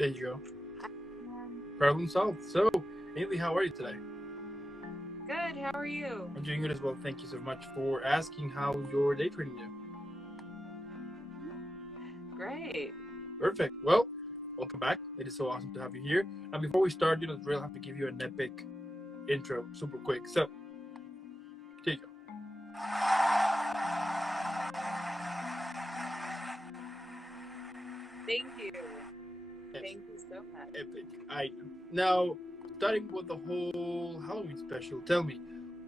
There you go. Um, Problem solved. So, Ainsley, how are you today? Good. How are you? I'm doing good as well. Thank you so much for asking how your day treating you. Great. Perfect. Well, welcome back. It is so awesome to have you here. Now, before we start, we'll have to give you an epic intro, super quick. So, here you go. Thank you. Yes. Thank you so much. Epic. Now, starting with the whole Halloween special, tell me,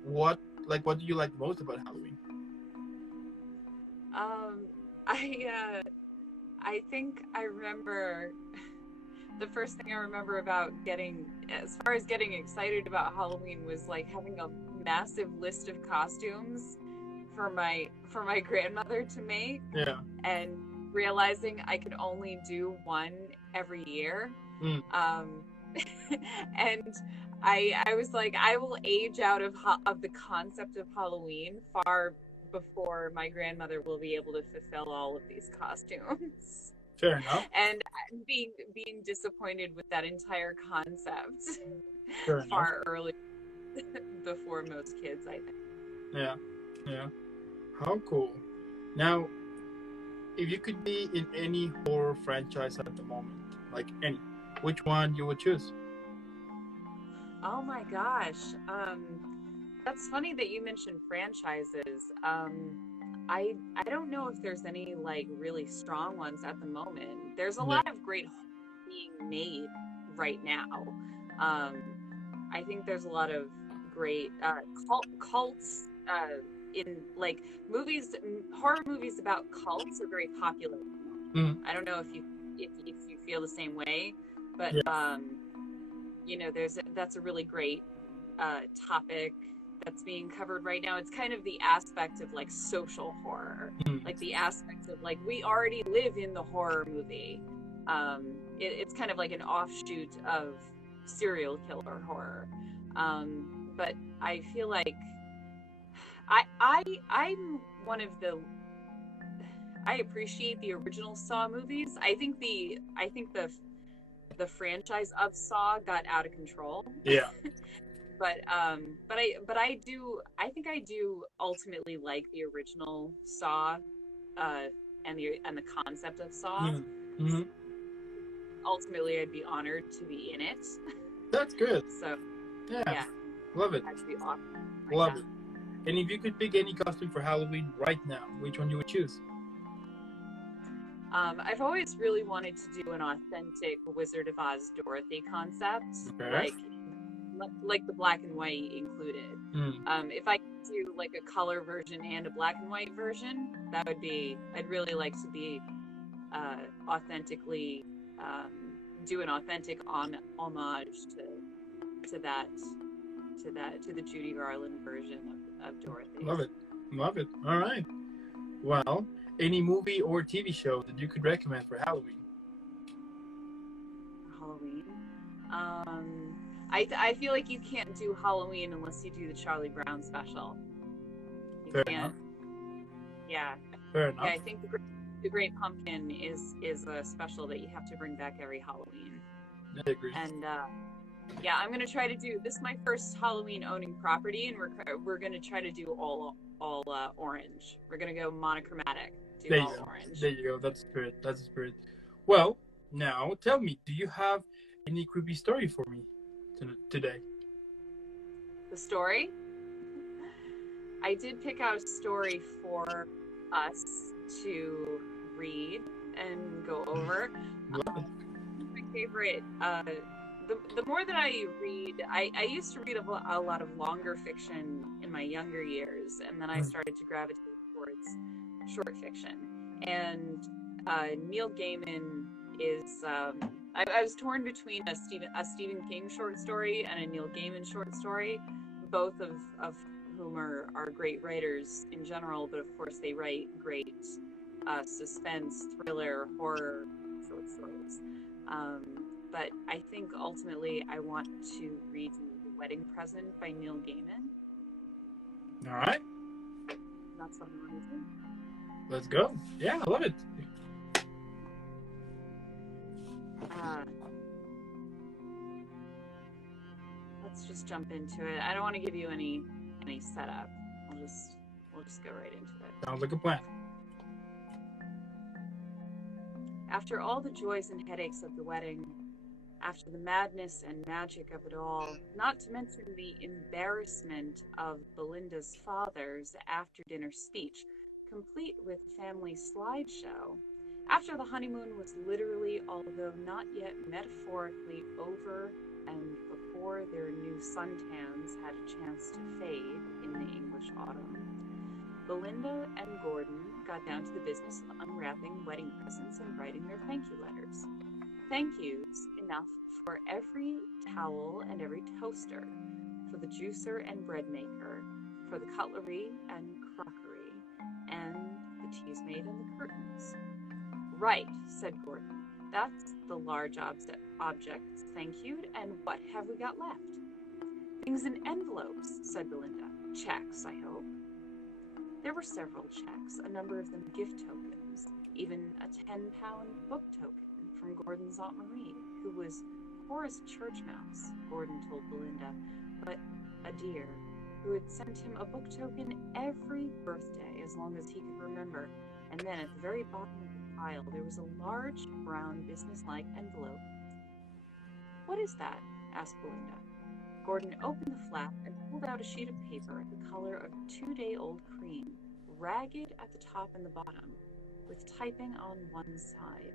what do you like most about Halloween? Um, I think I remember the first thing I remember about as far as getting excited about Halloween was like having a massive list of costumes for my grandmother to make, Yeah. and realizing I could only do one every year. Mm. And I was like, I will age out of the concept of Halloween far before my grandmother will be able to fulfill all of these costumes. Fair enough. And being disappointed with that entire concept Fair enough. far early before most kids, I think. Yeah. Yeah. How cool. Now, if you could be in any horror franchise at the moment, like any, which one you would choose? Oh my gosh. That's funny that you mentioned franchises. I don't know if there's any like really strong ones at the moment. There's a Yeah. lot of great horror being made right now. Um, I think there's a lot of great cults in like horror movies about cults are very popular. Mm. I don't know if you feel the same way, but Yeah. that's a really great topic that's being covered right now. It's kind of the aspect of like social horror, Mm. like the aspect of like we already live in the horror movie. It's kind of like an offshoot of serial killer horror. But I feel like I'm one of the I appreciate the original Saw movies. I think the franchise of Saw got out of control. Yeah. I think I do ultimately like the original Saw, uh, and the concept of Saw. Mm. Mm-hmm. Ultimately, I'd be honored to be in it. That's good. So Yeah. Love it. that'd be awesome. Love it. And if you could pick any costume for Halloween right now, which one you would choose? I've always really wanted to do an authentic Wizard of Oz Dorothy concept, Okay. like the black and white included. Mm. If I could do like a color version and a black and white version, I'd really like to be authentically do an authentic homage to the Judy Garland version of Dorothy. Love it. Love it. All right. Well, any movie or TV show that you could recommend for Halloween? Halloween. I feel like you can't do Halloween unless you do the Charlie Brown special. You Fair can't. enough. Yeah. Fair enough. Yeah, I think the Great Pumpkin is a special that you have to bring back every Halloween. I agree. And yeah, I'm gonna try to do this. Is my first Halloween owning property, and we're gonna try to do all orange. We're gonna go monochromatic. Do all orange. There you go. That's spirit. That's the spirit. Well, now tell me, do you have any creepy story for me today? The story? I did pick out a story for us to read and go over. My favorite. The more that I read, I used to read a lot of longer fiction in my younger years, and then I started to gravitate towards short fiction. And Neil Gaiman is. I was torn between a Stephen King short story and a Neil Gaiman short story, both of whom are great writers in general, but of course they write great suspense, thriller, horror short stories. But I think ultimately I want to read The Wedding Present by Neil Gaiman. All right. That's what I want to do. Let's go. Yeah, I love it. let's just jump into it. I don't want to give you any setup. We'll just go right into it. Sounds like a plan. After all the joys and headaches of the wedding, after the madness and magic of it all, not to mention the embarrassment of Belinda's father's after-dinner speech, complete with family slideshow, after the honeymoon was literally, although not yet metaphorically, over, and before their new suntans had a chance to fade in the English autumn, Belinda and Gordon got down to the business of unwrapping wedding presents and writing their thank you letters. Thank yous enough for every towel and every toaster, for the juicer and bread maker, for the cutlery and crockery, and the teas made and the curtains. Right, said Gordon. That's the large objects, thank you, and what have we got left? Things in envelopes, said Belinda. Checks, I hope. There were several checks, a number of them gift tokens, even a 10-pound book token from Gordon's Aunt Marie, who was Horace Churchmouse, Gordon told Belinda, but a dear, who had sent him a book token every birthday as long as he could remember. And then at the very bottom of the pile, there was a large, brown, businesslike envelope. What is that? Asked Belinda. Gordon opened the flap and pulled out a sheet of paper the color of 2-day-old cream, ragged at the top and the bottom, with typing on one side.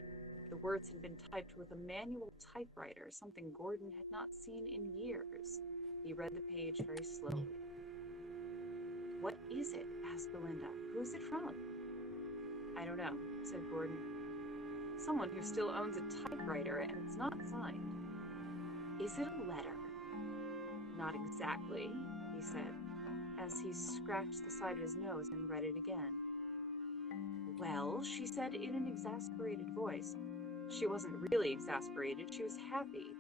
The words had been typed with a manual typewriter, something Gordon had not seen in years. He read the page very slowly. What is it? Asked Belinda. Who is it from? I don't know, said Gordon. Someone who still owns a typewriter and it's not signed. Is it a letter? Not exactly, he said, as he scratched the side of his nose and read it again. Well, she said in an exasperated voice. She wasn't really exasperated, she was happy.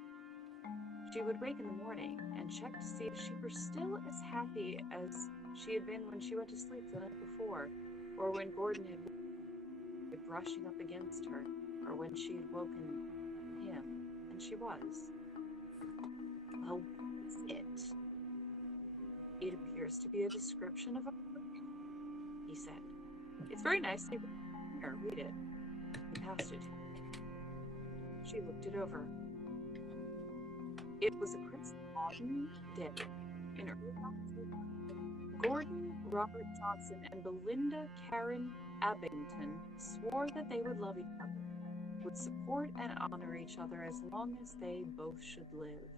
She would wake in the morning and check to see if she were still as happy as she had been when she went to sleep the night before, or when Gordon had been brushing up against her, or when she had woken him, and she was. Well, what's it? It appears to be a description of a book, he said. It's very nicely written. Here, read it. He passed it to her. She looked it over. It was a crisp autumn day in early October. Gordon, Robert Johnson, and Belinda Karen Abington swore that they would love each other, would support and honor each other as long as they both should live.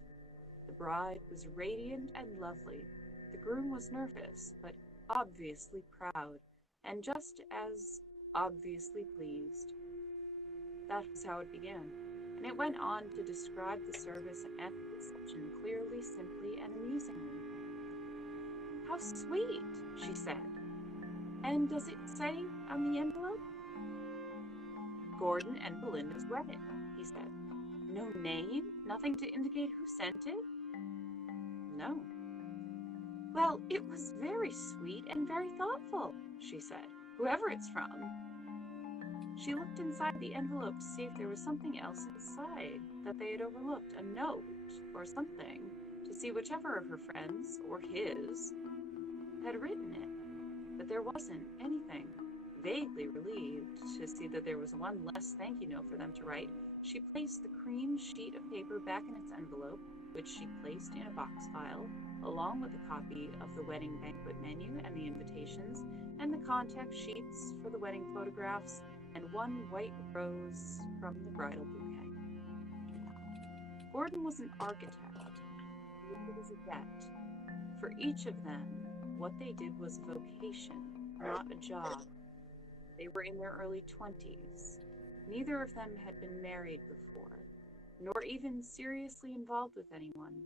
The bride was radiant and lovely. The groom was nervous, but obviously proud, and just as obviously pleased. That was how it began, and it went on to describe the service and the reception clearly, simply, and amusingly. How sweet, she said. And does it say on the envelope? Gordon and Belinda's wedding, he said. No name? Nothing to indicate who sent it? No. Well, it was very sweet and very thoughtful, she said. Whoever it's from. She looked inside the envelope to see if there was something else inside that they had overlooked, a note or something, to see whichever of her friends, or his, had written it. But there wasn't anything. Vaguely relieved to see that there was one less thank you note for them to write, she placed the cream sheet of paper back in its envelope, which she placed in a box file, along with a copy of the wedding banquet menu and the invitations, and the contact sheets for the wedding photographs, and one white rose from the bridal bouquet. Gordon was an architect. Belinda was a vet. For each of them, what they did was a vocation, not a job. They were in their early 20s. Neither of them had been married before, nor even seriously involved with anyone.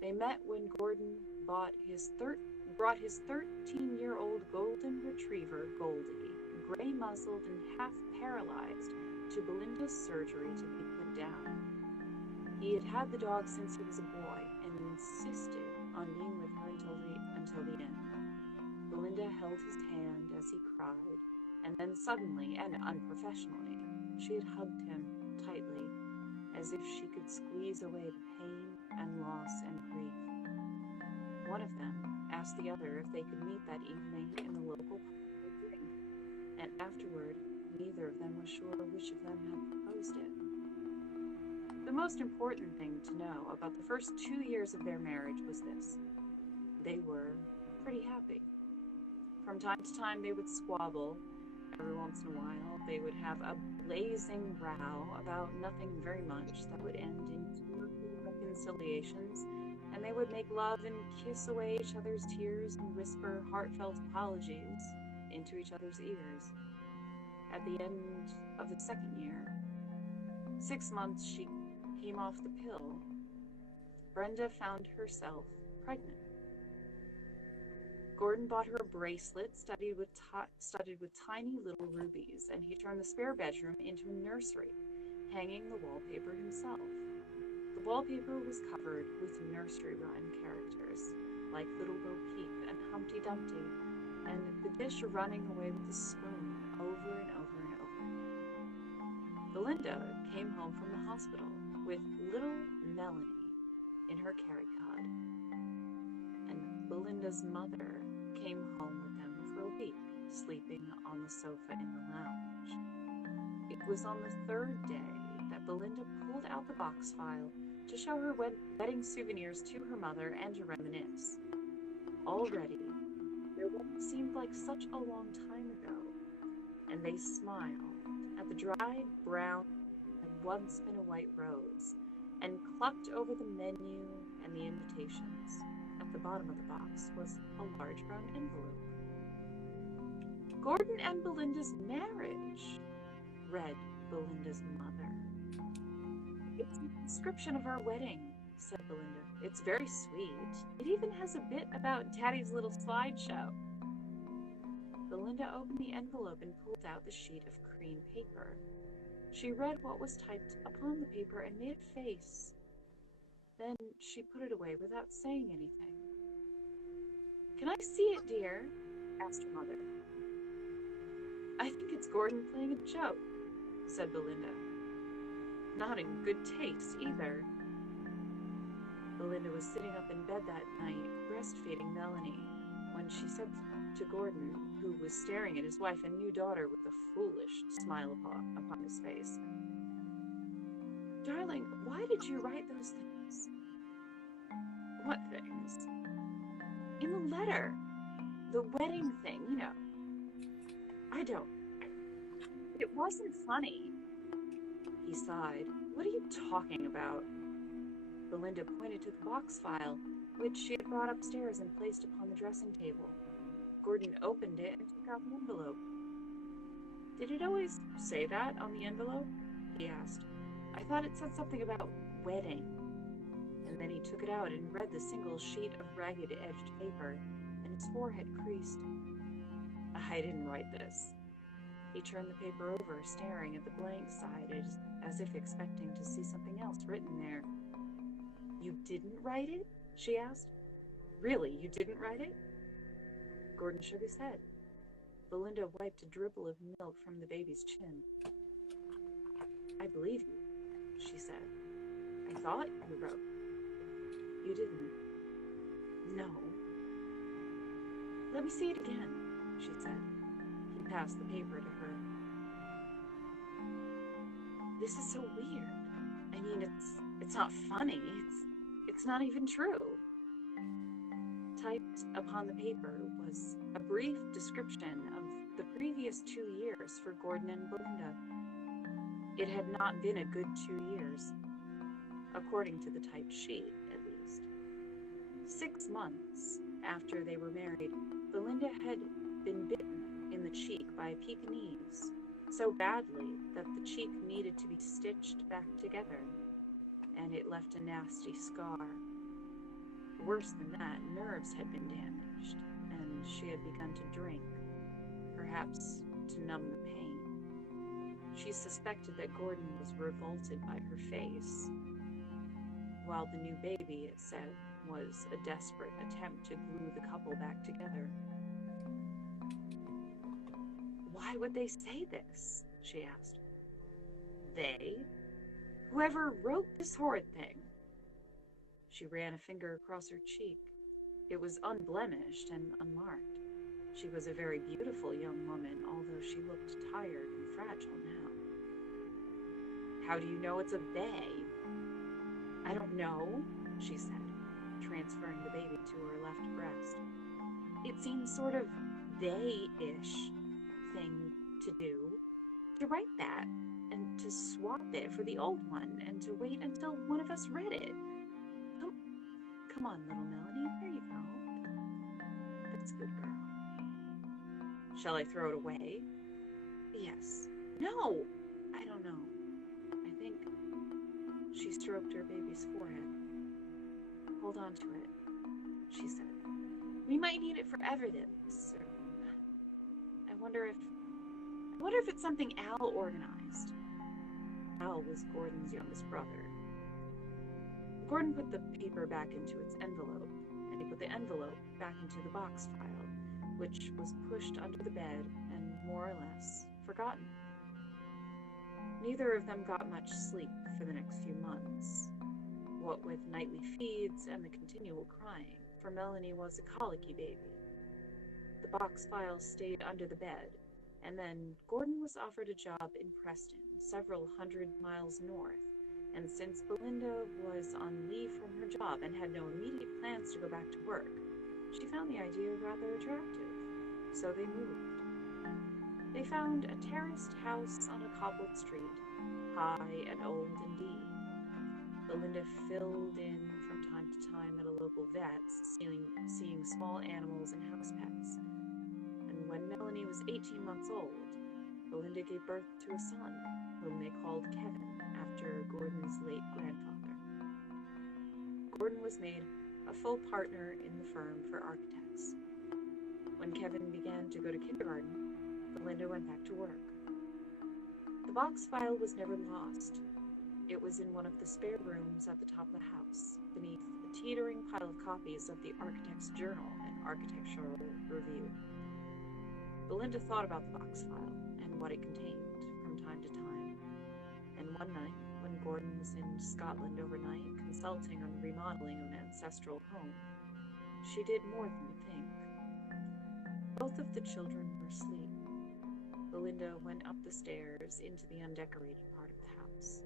They met when Gordon brought his 13-year-old golden retriever, Goldie, gray-muzzled and half-paralyzed, to Belinda's surgery to be put down. He had had the dog since he was a boy and insisted on being with her until the end. Belinda held his hand as he cried, and then suddenly and unprofessionally, she had hugged him tightly, as if she could squeeze away the pain and loss and grief. One of them asked the other if they could meet that evening in the local pub for a drink, and afterward, neither of them was sure which of them had proposed it. The most important thing to know about the first 2 years of their marriage was this: they were pretty happy. From time to time, they would squabble. Every once in a while, they would have a blazing row about nothing very much that would end in tearful reconciliations, and they would make love and kiss away each other's tears and whisper heartfelt apologies into each other's ears. At the end of the second year, 6 months she came off the pill, Brenda found herself pregnant. Gordon bought her a bracelet studded with tiny little rubies, and he turned the spare bedroom into a nursery, hanging the wallpaper himself. The wallpaper was covered with nursery rhyme characters, like Little Bo Peep and Humpty Dumpty, and the dish running away with the spoon over and over and over again. Belinda came home from the hospital with little Melanie in her carry cot, and Belinda's mother came home with them for a week, sleeping on the sofa in the lounge. It was on the third day that Belinda pulled out the box file to show her wedding souvenirs to her mother and to reminisce. Already, their wedding seemed like such a long time ago, and they smiled at the dried brown and once been a white rose, and clucked over the menu and the invitations. At the bottom of the box was a large brown envelope. Gordon and Belinda's marriage, read Belinda's mother. It's a description of our wedding, said Belinda. It's very sweet. It even has a bit about Daddy's little slideshow. Belinda opened the envelope and pulled out the sheet of cream paper. She read what was typed upon the paper and made a face. Then she put it away without saying anything. Can I see it, dear? Asked her mother. I think it's Gordon playing a joke, said Belinda. Not in good taste, either. Belinda was sitting up in bed that night, breastfeeding Melanie, when she said to Gordon, who was staring at his wife and new daughter with a foolish smile upon his face, Darling, why did you write those things? What things? In the letter. The wedding thing, you know. I don't. It wasn't funny. He sighed. What are you talking about? Belinda pointed to the box file, which she had brought upstairs and placed upon the dressing table. Gordon opened it and took out the envelope. Did it always say that on the envelope? He asked. I thought it said something about wedding. And then he took it out and read the single sheet of ragged-edged paper, and his forehead creased. I didn't write this. He turned the paper over, staring at the blank side as if expecting to see something else written there. You didn't write it? She asked. Really, you didn't write it? Gordon shook his head. Belinda wiped a dribble of milk from the baby's chin. I believe you, she said. I thought you wrote. You didn't. No. Let me see it again, she said. He passed the paper to her. This is so weird. I mean, it's not funny. It's not even true. Typed upon the paper was a brief description of the previous 2 years for Gordon and Belinda. It had not been a good 2 years, according to the typed sheet, at least. 6 months after they were married, Belinda had been bitten in the cheek by a Pekingese so badly that the cheek needed to be stitched back together, and it left a nasty scar. Worse than that, nerves had been damaged, and she had begun to drink, perhaps to numb the pain. She suspected that Gordon was revolted by her face, while the new baby, it said, was a desperate attempt to glue the couple back together. Why would they say this? She asked. They? Whoever wrote this horrid thing. She ran a finger across her cheek. It was unblemished and unmarked. She was a very beautiful young woman, although she looked tired and fragile now. "How do you know it's a they?" "I don't know," she said, transferring the baby to her left breast. "It seems sort of they-ish thing to do, to write that, and to swap it for the old one, and to wait until one of us read it. Come on, little Melanie, there you go. That's a good girl. Shall I throw it away?" "Yes." "No, I don't know. I think..." She stroked her baby's forehead. "Hold on to it," she said. "We might need it for evidence. Or... I wonder if it's something Al organized." Al was Gordon's youngest brother. Gordon put the paper back into its envelope, and he put the envelope back into the box file, which was pushed under the bed and more or less forgotten. Neither of them got much sleep for the next few months, what with nightly feeds and the continual crying, for Melanie was a colicky baby. The box file stayed under the bed, and then Gordon was offered a job in Preston, several hundred miles north, and since Belinda was on leave from her job and had no immediate plans to go back to work, she found the idea rather attractive, so they moved. They found a terraced house on a cobbled street, high and old indeed. Belinda filled in from time to time at a local vet's, seeing small animals and house pets. And when Melanie was 18 months old, Belinda gave birth to a son, whom they called Kevin, after Gordon's late grandfather. Gordon was made a full partner in the firm for architects. When Kevin began to go to kindergarten, Belinda went back to work. The box file was never lost. It was in one of the spare rooms at the top of the house, beneath a teetering pile of copies of the Architect's Journal and Architectural Review. Belinda thought about the box file and what it contained from time to time, and one night, when Gordon was in Scotland overnight consulting on the remodeling of an ancestral home, she did more than think. Both of the children were asleep. Belinda went up the stairs into the undecorated part of the house.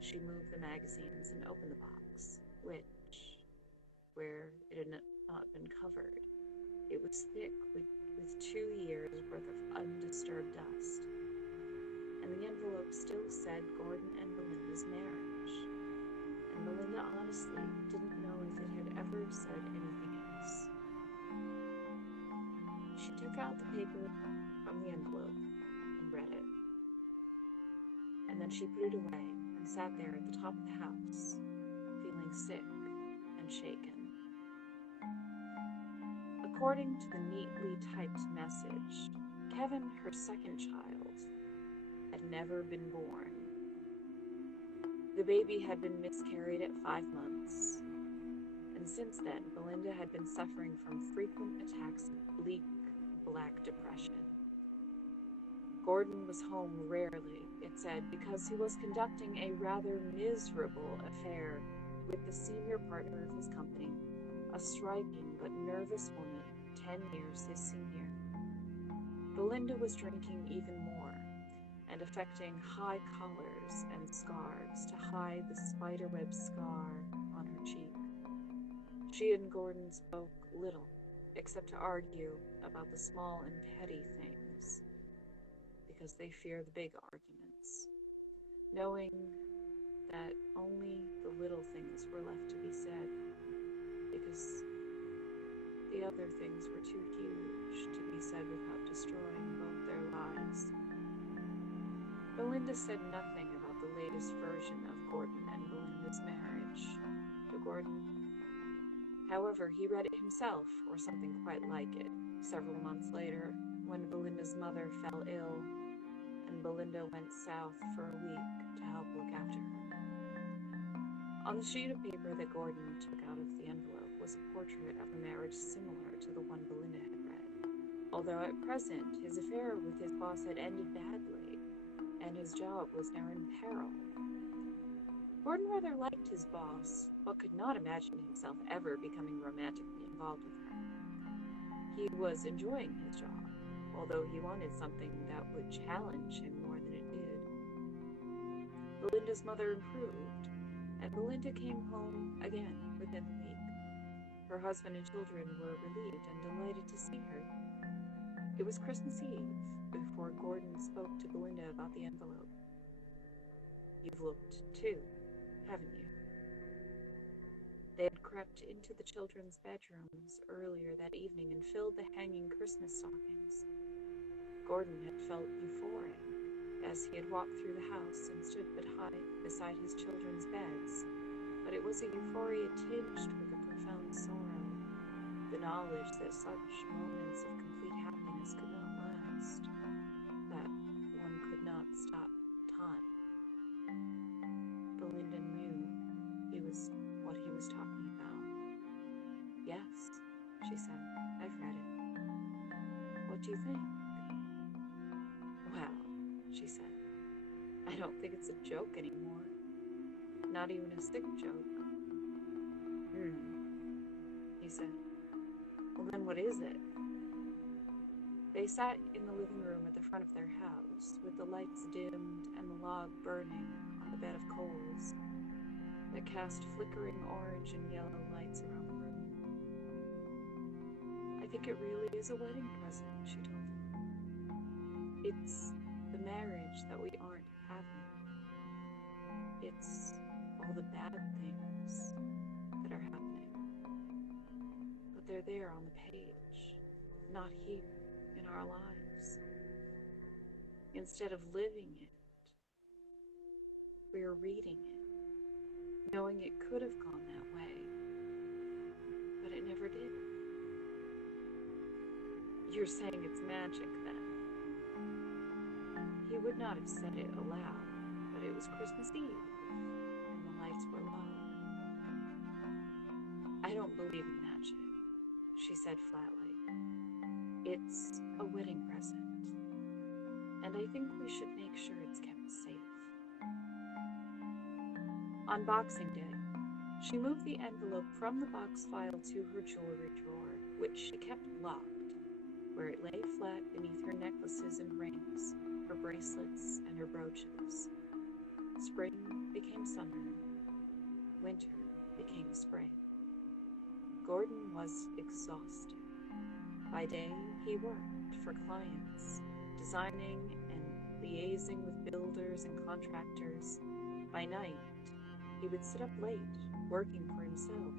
She moved the magazines and opened the box, which, where it had not been covered, it was thick with 2 years' worth of undisturbed dust. And the envelope still said Gordon and Belinda's marriage. And Belinda honestly didn't know if it had ever said anything else. She took out the paper from the envelope and read it. And then she put it away and sat there at the top of the house, feeling sick and shaken. According to the neatly typed message, Kevin, her second child, had never been born. The baby had been miscarried at 5 months, and since then, Belinda had been suffering from frequent attacks of bleak, black depression. Gordon was home rarely, it said, because he was conducting a rather miserable affair with the senior partner of his company, a striking but nervous woman, 10 years his senior. Belinda was drinking even more, and affecting high collars and scarves to hide the spiderweb scar on her cheek. She and Gordon spoke little, except to argue about the small and petty things, because they fear the big arguments, knowing that only the little things were left to be said, because the other things were too huge to be said without destroying both their lives. Belinda said nothing about the latest version of Gordon and Belinda's marriage to Gordon. However, he read it himself, or something quite like it, several months later, when Belinda's mother fell ill, and Belinda went south for a week to help look after her. On the sheet of paper that Gordon took out of the envelope was a portrait of a marriage similar to the one Belinda had read, although at present his affair with his boss had ended badly, and his job was now in peril. Gordon rather liked his boss, but could not imagine himself ever becoming romantically involved with her. He was enjoying his job, although he wanted something that would challenge him more than it did. Belinda's mother improved, and Belinda came home again within the week. Her husband and children were relieved and delighted to see her. It was Christmas Eve before Gordon spoke to Belinda about the envelope. "You've looked, too, haven't you?" They had crept into the children's bedrooms earlier that evening and filled the hanging Christmas stockings. Gordon had felt euphoric as he had walked through the house and stood beside his children's beds, but it was a euphoria tinged with a profound sorrow, the knowledge that such moments of complete happiness could not last, that one could not stop time. Belinda knew what he was talking about. "Yes," she said, "I've read it. What do you think?" "Well," she said, "I don't think it's a joke anymore. Not even a sick joke." He said. "Well, then what is it?" They sat in the living room at the front of their house, with the lights dimmed and the log burning on the bed of coals that cast flickering orange and yellow lights around the room. "I think it really is a wedding present," she told him. "It's the marriage that we aren't having. It's all the bad things that are happening. But they're there on the page, not here in our lives. Instead of living it, we're reading it, knowing it could have gone that way, but it never did." "You're saying it's magic, then?" He would not have said it aloud, but it was Christmas Eve, and the lights were low. "I don't believe in magic," she said flatly. "It's a wedding present, and I think we should make sure it's kept safe." On Boxing Day, she moved the envelope from the box file to her jewelry drawer, which she kept locked, where it lay flat beneath her necklaces and rings, her bracelets and her brooches. Spring became summer. Winter became spring. Gordon was exhausted. By day, he worked for clients, designing and liaising with builders and contractors. By night, he would sit up late, working for himself,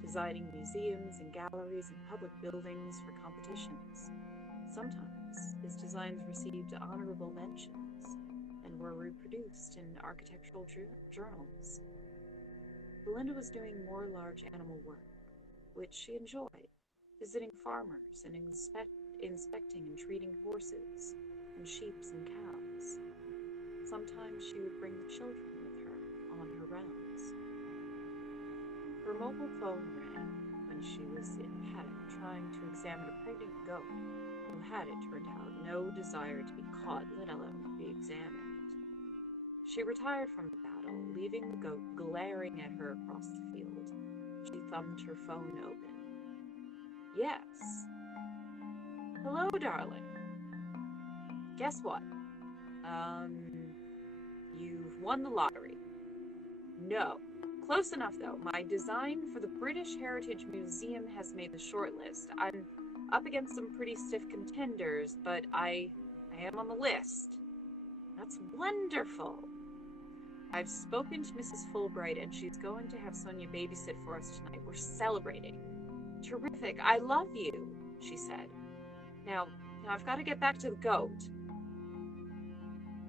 designing museums and galleries and public buildings for competitions. Sometimes his designs received honorable mentions and were reproduced in architectural journals. Belinda was doing more large animal work, which she enjoyed, visiting farmers and inspecting and treating horses and sheep and cows. Sometimes she would bring the children with her on her rounds. Her mobile phone rang when she was in the paddock trying to examine a pregnant goat who had, it turned out, no desire to be caught, let alone to be examined. She retired from the battle, leaving the goat glaring at her across the field. She thumbed her phone open. "Yes." "Hello, darling. Guess what? You've won the lottery." "No. Close enough, though. My design for the British Heritage Museum has made the shortlist. I'm up against some pretty stiff contenders, but I am on the list." "That's wonderful. I've spoken to Mrs. Fulbright, and she's going to have Sonia babysit for us tonight. We're celebrating." "Terrific. I love you," she said. Now I've got to get back to the goat."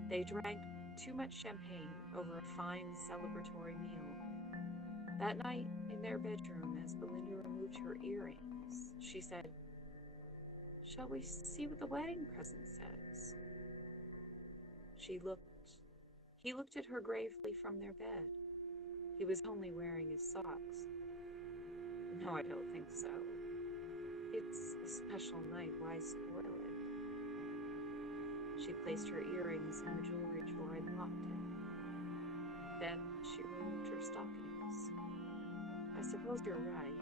They drank too much champagne over a fine celebratory meal. That night, in their bedroom, as Belinda removed her earrings, she said, "Shall we see what the wedding present says?" He looked at her gravely from their bed. He was only wearing his socks. "No, I don't think so. It's a special night. Why spoil it?" She placed her earrings in the jewelry drawer and locked it. Then She removed her stockings. I suppose you're right.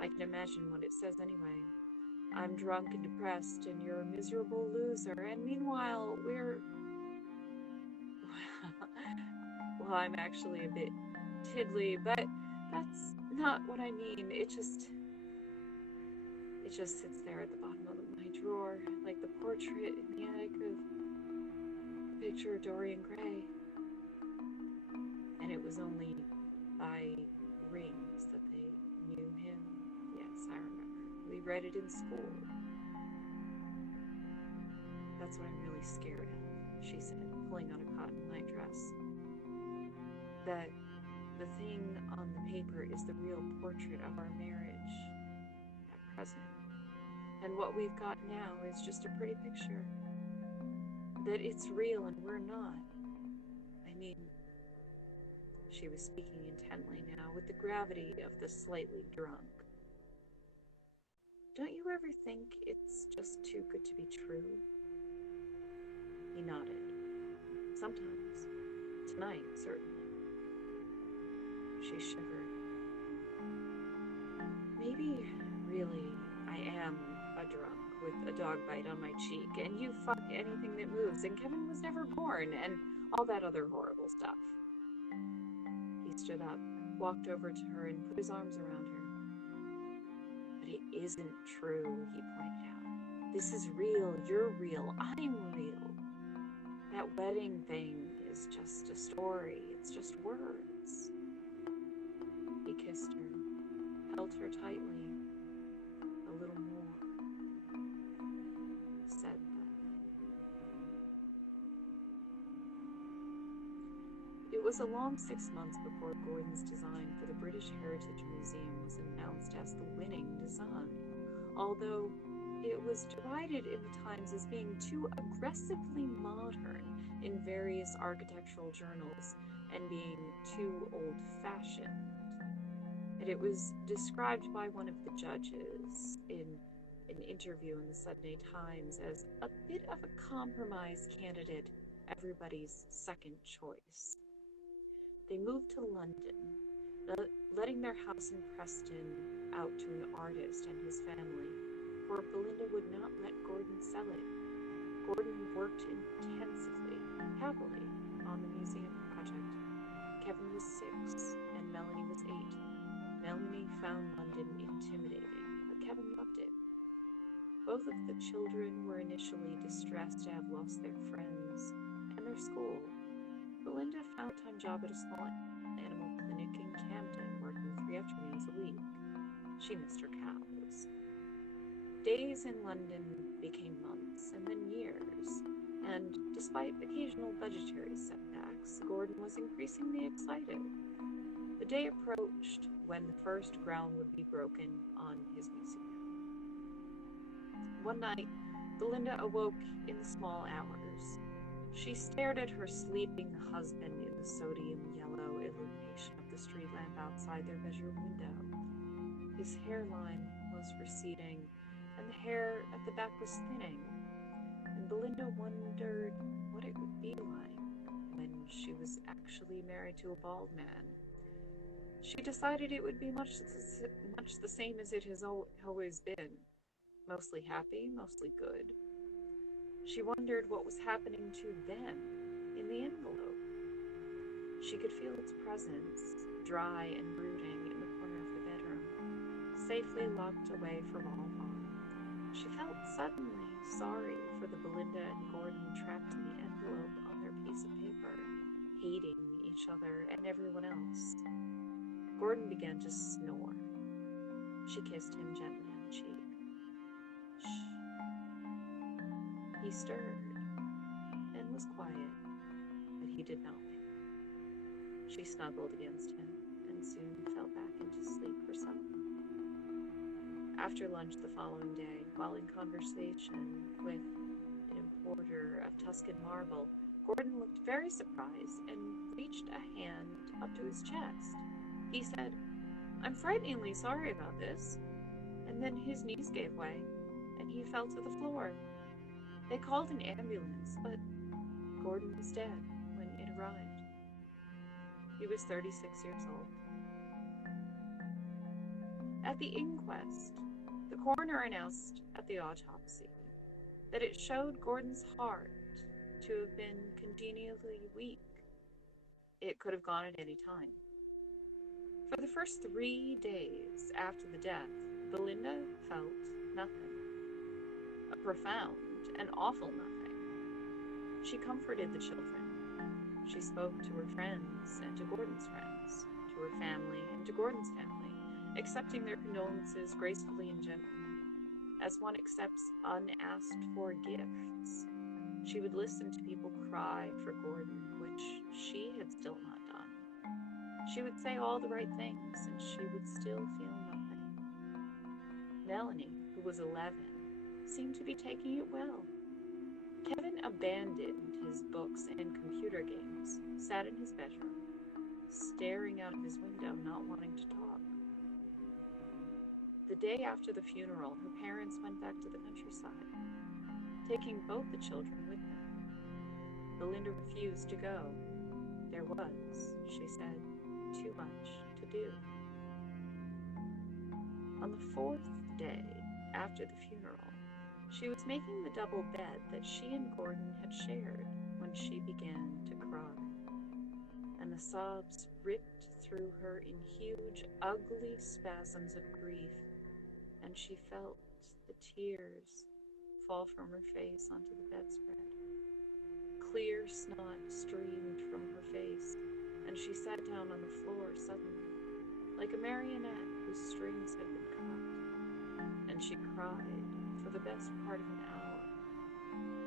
I can imagine what it says anyway. I'm drunk and depressed, and you're a miserable loser, and meanwhile, we're... Well, I'm actually a bit tiddly, but that's not what I mean. It just sits there at the bottom of my drawer, like the portrait in the attic of the picture of Dorian Gray. And it was only by rings that they knew him. Yes, I remember. We read it in school. That's what I'm really scared of, she said, pulling on a cotton nightdress. That the thing on the paper is the real portrait of our marriage at present. And what we've got now is just a pretty picture. That it's real and we're not. I mean, she was speaking intently now, with the gravity of the slightly drunk. Don't you ever think it's just too good to be true? He nodded. Sometimes. Tonight, certainly. She shivered. Maybe, really, I am a drunk with a dog bite on my cheek, and you fuck anything that moves, and Kevin was never born, and all that other horrible stuff. He stood up, walked over to her, and put his arms around her. But it isn't true, he pointed out. This is real, you're real, I'm real. That wedding thing is just a story, it's just words. He kissed her, held her tightly, a little more, said that. It was a long 6 months before Gordon's design for the British Heritage Museum was announced as the winning design, although it was derided in the Times as being too aggressively modern in various architectural journals and being too old-fashioned. And it was described by one of the judges in an interview in the Sunday Times as a bit of a compromise candidate, everybody's second choice. They moved to London, letting their house in Preston out to an artist and his family, for Belinda would not let Gordon sell it. Gordon worked intensively, happily, on the museum project. Kevin was 6, and Melanie was 8. Melanie found London intimidating, but Kevin loved it. Both of the children were initially distressed to have lost their friends and their school. Belinda found a part-time job at a small animal clinic in Camden, working 3 afternoons a week. She missed her cows. Days in London became months and then years, and despite occasional budgetary setbacks, Gordon was increasingly excited. The day approached when the first ground would be broken on his museum. One night, Belinda awoke in the small hours. She stared at her sleeping husband in the sodium yellow illumination of the street lamp outside their bedroom window. His hairline was receding, and the hair at the back was thinning, and Belinda wondered what it would be like when she was actually married to a bald man. She decided it would be much the same as it has always been, mostly happy, mostly good. She wondered what was happening to them in the envelope. She could feel its presence, dry and brooding in the corner of the bedroom, safely locked away from all harm. She felt suddenly sorry for the Belinda and Gordon trapped in the envelope on their piece of paper, hating each other and everyone else. Gordon began to snore. She kissed him gently on the cheek. Shh. He stirred and was quiet, but he did not wake. She snuggled against him and soon fell back into sleep herself. After lunch the following day, while in conversation with an importer of Tuscan marble, Gordon looked very surprised and reached a hand up to his chest. He said, "I'm frighteningly sorry about this." And then his knees gave way, and he fell to the floor. They called an ambulance, but Gordon was dead when it arrived. He was 36 years old. At the inquest, the coroner announced at the autopsy that it showed Gordon's heart to have been congenially weak. It could have gone at any time. For the first 3 days after the death, Belinda felt nothing. A profound and awful nothing. She comforted the children. She spoke to her friends and to Gordon's friends, to her family and to Gordon's family, accepting their condolences gracefully and gently, as one accepts unasked for gifts. She would listen to people cry for Gordon, which she had still not done. She would say all the right things, and she would still feel nothing. Melanie, who was 11, seemed to be taking it well. Kevin abandoned his books and computer games, sat in his bedroom, staring out of his window, not wanting to talk. The day after the funeral, her parents went back to the countryside, taking both the children with them. Belinda refused to go. There was, she said, too much to do. On the 4th day after the funeral, she was making the double bed that she and Gordon had shared when she began to cry, and the sobs ripped through her in huge, ugly spasms of grief, and she felt the tears fall from her face onto the bedspread. Clear snot streamed from her face, and she sat down on the floor suddenly, like a marionette whose strings had been cut, and she cried for the best part of an hour,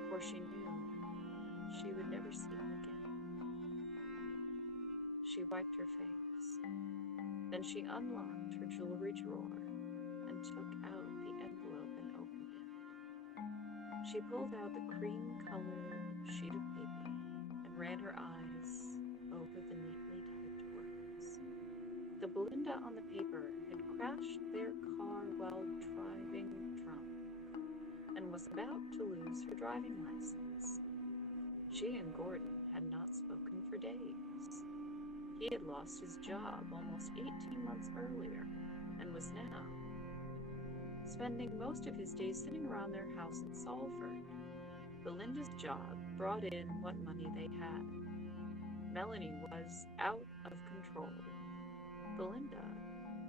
for she knew she would never see him again. She wiped her face. Then she unlocked her jewelry drawer and took out the envelope and opened it. She pulled out the cream-colored sheet of paper and ran her eyes over the neatly typed words. The Belinda on the paper had crashed their car while driving drunk and was about to lose her driving license. She and Gordon had not spoken for days. He had lost his job almost 18 months earlier and was now spending most of his days sitting around their house in Salford. Belinda's job brought in what money they had. Melanie was out of control. Belinda,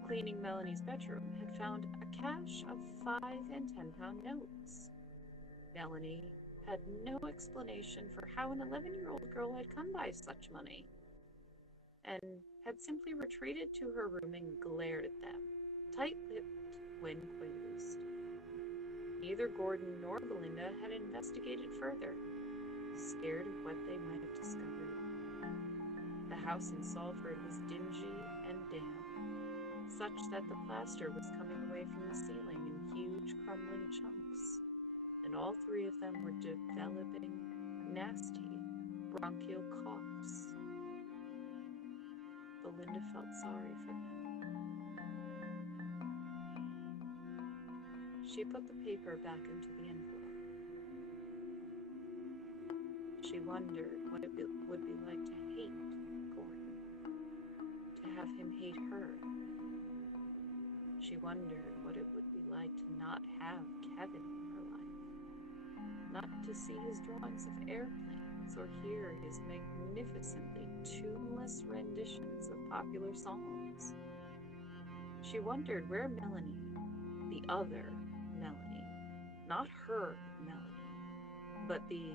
cleaning Melanie's bedroom, had found a cache of 5 and 10-pound notes. Melanie had no explanation for how an 11-year-old girl had come by such money, and had simply retreated to her room and glared at them, tight-lipped when quizzed. Neither Gordon nor Belinda had investigated further, scared of what they might have discovered. The house in Salford was dingy and damp, such that the plaster was coming away from the ceiling in huge crumbling chunks, and all 3 of them were developing nasty bronchial coughs. Belinda felt sorry for them. She put the paper back into the envelope. She wondered what it would be like to hate Gordon, to have him hate her. She wondered what it would be like to not have Kevin in her life, not to see his drawings of airplanes or hear his magnificently tuneless renditions of popular songs. She wondered where Melanie, the other Melanie, not her Melanie, but the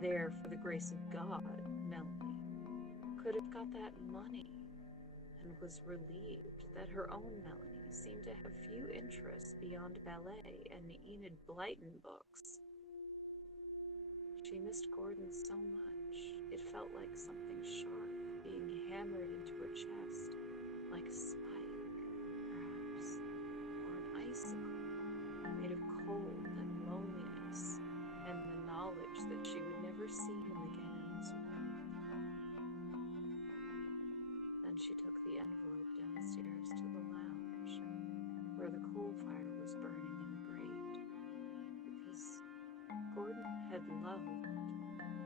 there for the grace of God Melanie, could have got that money, and was relieved that her own Melanie seemed to have few interests beyond ballet and Enid Blyton books. She missed Gordon so much, it felt like something sharp being hammered into her chest, like a spike, perhaps, or an icicle made of cold and loneliness, and the knowledge that she would never see him again in this world. Then she took the envelope downstairs to the lounge, where the coal fire was burning in a grate, because Gordon had loved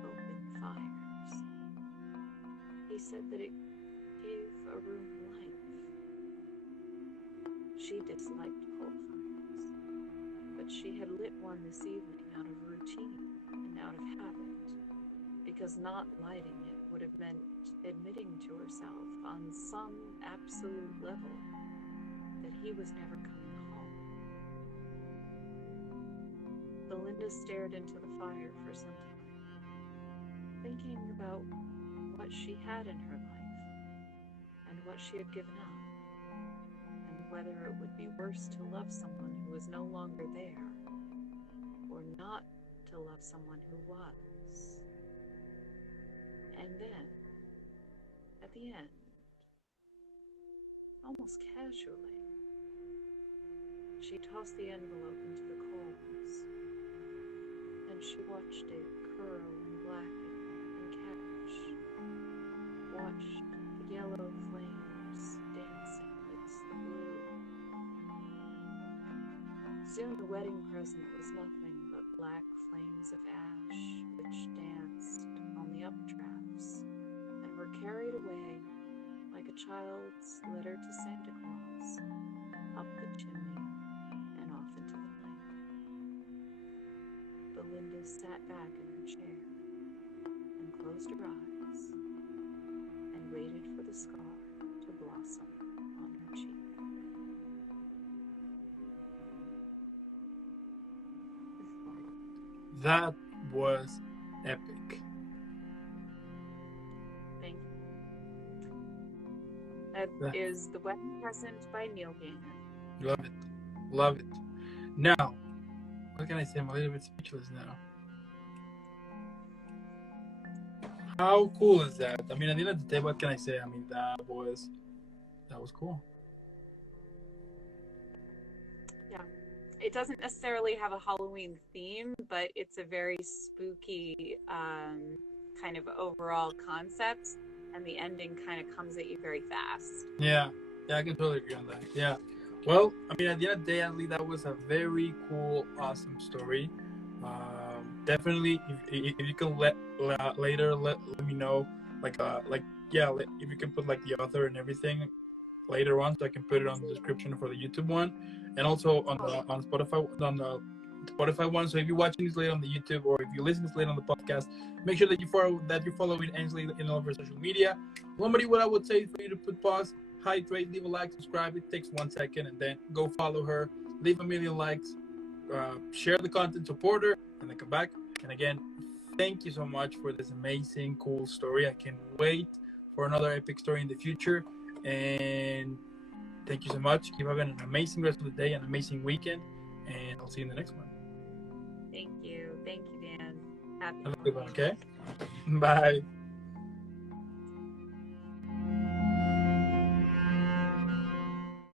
open fires. He said that it gave a room life. She disliked coal fires, but she had lit one this evening out of routine and out of habit, because not lighting it would have meant admitting to herself on some absolute level that he was never coming home. Belinda stared into the fire for some time, thinking about what she had in her life and what she had given up, and whether it would be worse to love someone who was no longer there, or not to love someone who was. And then, at the end, almost casually, she tossed the envelope into the coals, and she watched it curl and blacken and catch, watched the yellow flames dancing against the blue. Soon the wedding present was nothing but black flames of ash which danced on the updrafts and were carried away like a child's letter to Santa Claus, up the chimney and off into the night. Belinda sat back in her chair and closed her eyes and waited for the scar to blossom on her cheek. That was epic. Thank you. That is The Wedding Present by Neil Gaiman. Love it. Love it. Now, what can I say? I'm a little bit speechless now. How cool is that? I mean, at the end of the day, what can I say? I mean, that was cool. Yeah. It doesn't necessarily have a Halloween theme, but it's a very spooky kind of overall concept, and the ending kind of comes at you very fast. Yeah, I can totally agree on that. Yeah. Well, I mean, at the end of the day, Ainslie, that was a very cool, awesome story. Definitely, if you can later let me know, if you can put like the author and everything later on, so I can put it on the description for the YouTube one, and also on the Spotify one. So if you're watching this later on the YouTube, or if you listen to this later on the podcast, make sure that you're following Ainslie in all of our social media. Normally, what I would say is for you to put pause, hydrate, leave a like, subscribe. It takes 1 second, and then go follow her, leave 1 million likes, share the content, support her, and then come back. And again, thank you so much for this amazing, cool story. I can't wait for another epic story in the future. And thank you so much. Keep having an amazing rest of the day, an amazing weekend, and I'll see you in the next one. Thank you, Dan. Happy Have a good one, okay? Bye.